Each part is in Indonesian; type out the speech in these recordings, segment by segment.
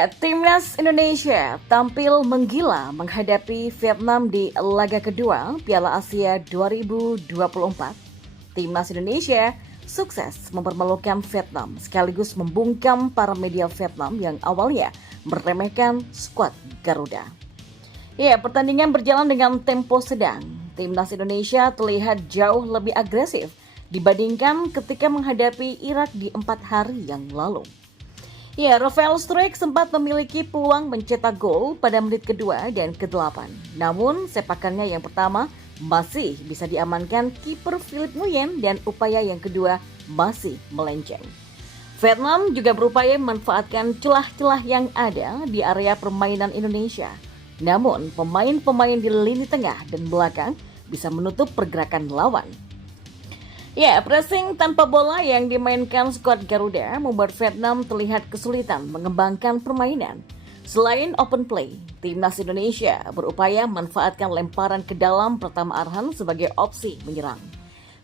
Ya, Timnas Indonesia tampil menggila menghadapi Vietnam di laga kedua Piala Asia 2024. Timnas Indonesia sukses mempermalukan Vietnam sekaligus membungkam para media Vietnam yang awalnya meremehkan skuad Garuda. Ya, pertandingan berjalan dengan tempo sedang. Timnas Indonesia terlihat jauh lebih agresif dibandingkan ketika menghadapi Irak di 4 hari yang lalu. Ya, Rafael Struijk sempat memiliki peluang mencetak gol pada menit kedua dan ke-8. Namun, sepakannya yang pertama masih bisa diamankan kiper Philippe Nguyen dan upaya yang kedua masih melenceng. Vietnam juga berupaya memanfaatkan celah-celah yang ada di area permainan Indonesia. Namun, pemain-pemain di lini tengah dan belakang bisa menutup pergerakan lawan. Ya, pressing tanpa bola yang dimainkan skuad Garuda membuat Vietnam terlihat kesulitan mengembangkan permainan. Selain open play, Timnas Indonesia berupaya memanfaatkan lemparan ke dalam pertama Arhan sebagai opsi menyerang.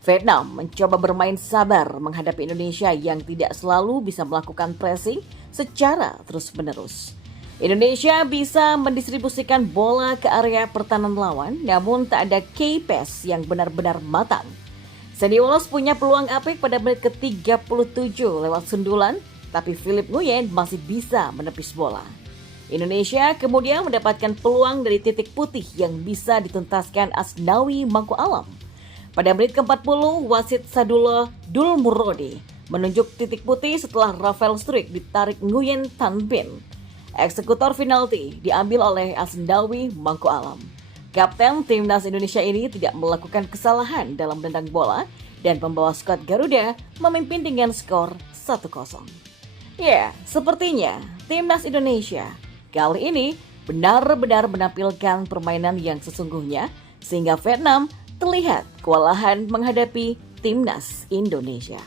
Vietnam mencoba bermain sabar menghadapi Indonesia yang tidak selalu bisa melakukan pressing secara terus-menerus. Indonesia bisa mendistribusikan bola ke area pertahanan lawan, namun tak ada key pass yang benar-benar matang. Sandy Walsh punya peluang apik pada menit ke-37 lewat sundulan, tapi Philippe Nguyen masih bisa menepis bola. Indonesia kemudian mendapatkan peluang dari titik putih yang bisa dituntaskan Asnawi Mangku Alam. Pada menit ke-40, wasit Sadullah Dulmurodi menunjuk titik putih setelah Rafael Struijk ditarik Nguyen Tan Binh. Eksekutor penalti diambil oleh Asnawi Mangku Alam. Kapten Timnas Indonesia ini tidak melakukan kesalahan dalam menendang bola dan pembawa skuad Garuda memimpin dengan skor 1-0. Ya, sepertinya Timnas Indonesia kali ini benar-benar menampilkan permainan yang sesungguhnya sehingga Vietnam terlihat kewalahan menghadapi Timnas Indonesia.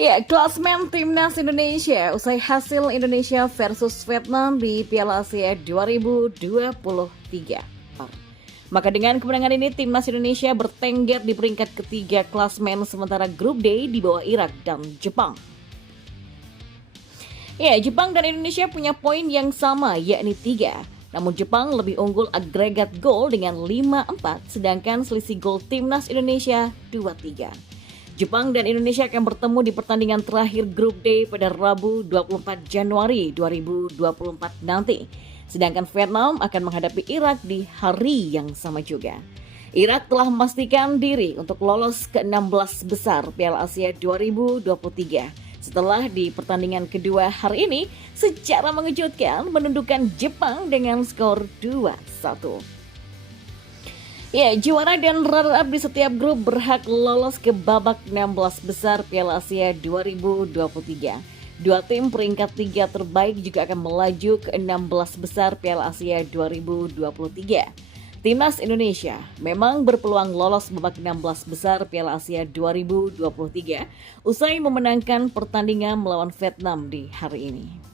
Ya, klasmen Timnas Indonesia usai hasil Indonesia versus Vietnam di Piala Asia 2023. Maka dengan kemenangan ini, Timnas Indonesia bertengger di peringkat ketiga klasmen sementara grup D di bawah Irak dan Jepang. Ya, Jepang dan Indonesia punya poin yang sama, yakni 3. Namun Jepang lebih unggul agregat gol dengan 5-4, sedangkan selisih gol Timnas Indonesia 2-3. Jepang dan Indonesia akan bertemu di pertandingan terakhir grup D pada Rabu 24 Januari 2024 nanti. Sedangkan Vietnam akan menghadapi Irak di hari yang sama juga. Irak telah memastikan diri untuk lolos ke 16 besar Piala Asia 2023 setelah di pertandingan kedua hari ini secara mengejutkan menundukkan Jepang dengan skor 2-1. Ya, juara dan runner-up di setiap grup berhak lolos ke babak 16 besar Piala Asia 2023. Dua tim peringkat 3 terbaik juga akan melaju ke 16 besar Piala Asia 2023. Timnas Indonesia memang berpeluang lolos babak 16 besar Piala Asia 2023 usai memenangkan pertandingan melawan Vietnam di hari ini.